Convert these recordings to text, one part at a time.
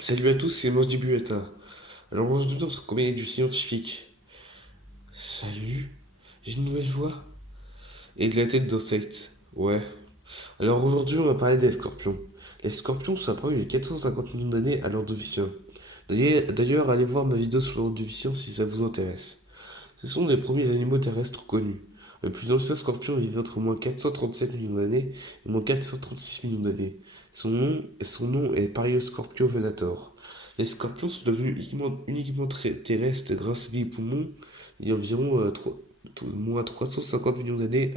Salut à tous, c'est Bueta. Alors aujourd'hui, on se comédie du scientifique. Salut, j'ai une nouvelle voix. Et de la tête d'insecte. Ouais. Alors aujourd'hui, on va parler des scorpions. Les scorpions sont apparus il y a 450 millions d'années à l'Ordovicien. D'ailleurs, allez voir ma vidéo sur l'Ordovicien si ça vous intéresse. Ce sont les premiers animaux terrestres connus. Le plus ancien scorpion vivait entre moins 437 millions d'années et moins 436 millions d'années. Son nom est Parioscorpio venator. Les scorpions sont devenus uniquement terrestres grâce à des poumons il y a environ moins 350 millions d'années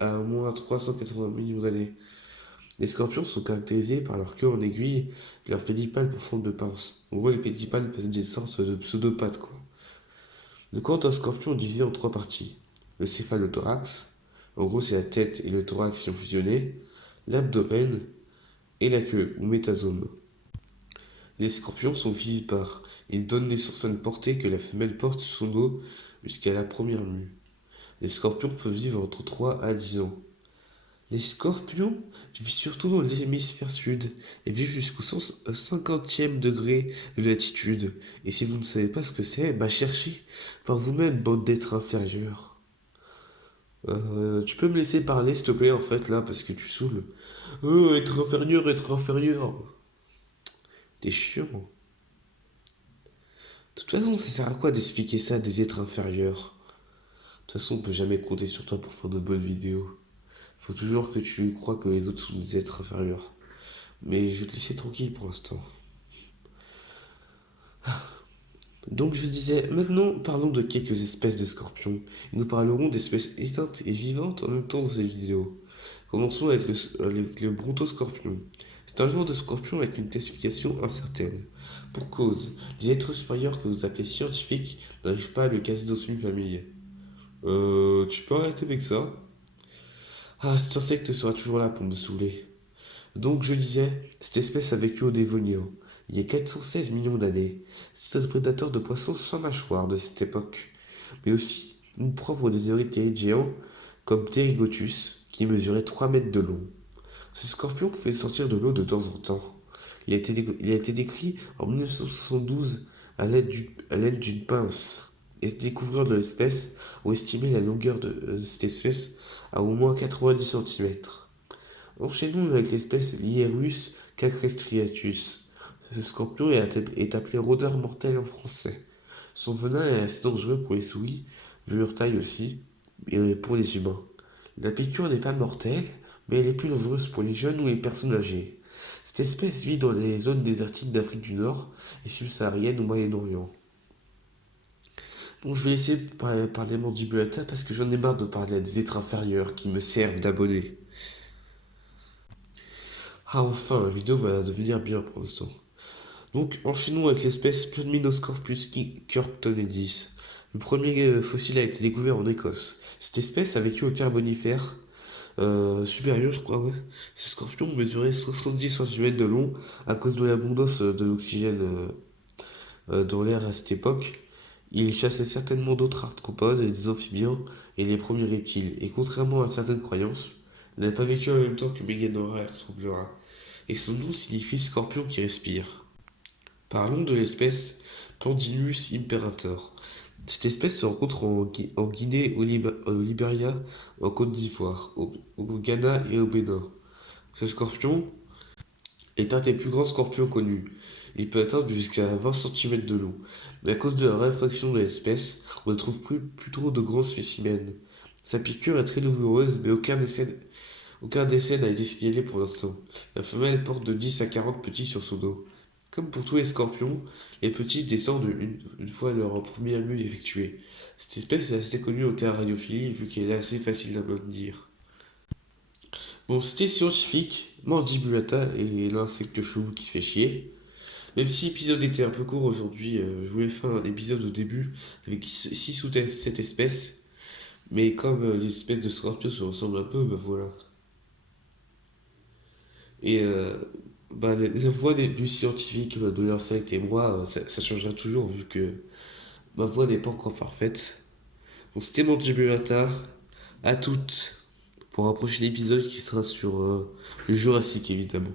à moins 380 millions d'années. Les scorpions sont caractérisés par leur queue en aiguille et leur pédipalpe en forme de pince. En gros, les pédipalpes, c'est des sortes de pseudopathes, quoi. Le corps d'un scorpion est divisé en trois parties. Le céphalothorax, en gros c'est la tête et le thorax qui ont fusionné, l'abdomen et la queue, ou métasome. Les scorpions sont vivipares. Ils donnent naissance à une portée que la femelle porte sur son dos jusqu'à la première mue. Les scorpions peuvent vivre entre 3 à 10 ans. Les scorpions vivent surtout dans l'hémisphère sud et vivent jusqu'au 50e degré de latitude. Et si vous ne savez pas ce que c'est, bah cherchez par vous-même, bande d'êtres inférieurs. Tu peux me laisser parler, s'il te plaît, en fait, là, parce que tu saoules. Être inférieur, être inférieur. T'es chiant. De toute façon, ça sert à quoi d'expliquer ça à des êtres inférieurs? De toute façon, on peut jamais compter sur toi pour faire de bonnes vidéos. Faut toujours que tu crois que les autres sont des êtres inférieurs. Mais je vais te laisser tranquille pour l'instant. Donc je disais, maintenant parlons de quelques espèces de scorpions. Et nous parlerons d'espèces éteintes et vivantes en même temps dans cette vidéo. Commençons avec le brontoscorpion. C'est un genre de scorpion avec une classification incertaine. Pour cause, les êtres supérieurs que vous appelez scientifiques n'arrivent pas à le classer dans une famille. Tu peux arrêter avec ça? Ah, cet insecte sera toujours là pour me saouler. Donc je disais, cette espèce a vécu au Dévonien, il y a 416 millions d'années. C'est un prédateur de poissons sans mâchoire de cette époque, mais aussi une proie pour des eurytérides géants comme Pterigotus, qui mesurait 3 mètres de long. Ce scorpion pouvait sortir de l'eau de temps en temps. Il a été décrit en 1972 à l'aide d'une pince. Et les découvreurs de l'espèce ont estimé la longueur de cette espèce à au moins 90 centimètres. Enchaînons avec l'espèce Lierus cacrestriatus. Ce scorpion est appelé rôdeur mortel en français. Son venin est assez dangereux pour les souris, vu leur taille aussi, et pour les humains. La piqûre n'est pas mortelle, mais elle est plus dangereuse pour les jeunes ou les personnes âgées. Cette espèce vit dans les zones désertiques d'Afrique du Nord et subsaharienne au Moyen-Orient. Bon, je vais essayer de parler mandibulata parce que j'en ai marre de parler à des êtres inférieurs qui me servent d'abonnés. Ah enfin, la vidéo va devenir bien pour l'instant. Donc, enchaînons avec l'espèce Pudminoscorpus kirktonensis. Le premier fossile a été découvert en Écosse. Cette espèce a vécu au Carbonifère supérieur, je crois, ouais. Ce scorpion mesurait 70 centimètres de long à cause de l'abondance de l'oxygène dans l'air à cette époque. Il chassait certainement d'autres arthropodes, des amphibiens et les premiers reptiles. Et contrairement à certaines croyances, il n'a pas vécu en même temps que Meganora et Arthropleura. Et son nom signifie scorpion qui respire. Parlons de l'espèce Pandinus imperator. Cette espèce se rencontre en Guinée, au Libéria, en Côte d'Ivoire, au Ghana et au Bénin. Ce scorpion est un des plus grands scorpions connus. Il peut atteindre jusqu'à 20 centimètres de long. Mais à cause de la réfraction de l'espèce, on ne trouve plus trop de grands spécimens. Sa piqûre est très douloureuse, mais aucun décès n'a été signalé pour l'instant. La femelle porte de 10 à 40 petits sur son dos. Comme pour tous les scorpions, les petits descendent une fois leur première mue effectuée. Cette espèce est assez connue en terrariophilie vu qu'elle est assez facile à maintenir. Bon, c'était scientifique, Mandibulata et l'insecte chelou qui fait chier. Même si l'épisode était un peu court aujourd'hui, je voulais faire un épisode au début avec 6 ou 7 espèces. Mais comme les espèces de scorpions se ressemblent un peu, bah voilà. Et bah, la voix du scientifique de l'insecte et moi, ça changera toujours vu que ma voix n'est pas encore parfaite. Donc c'était mon Mandibulata. À toutes pour un prochain épisode qui sera sur le Jurassique évidemment.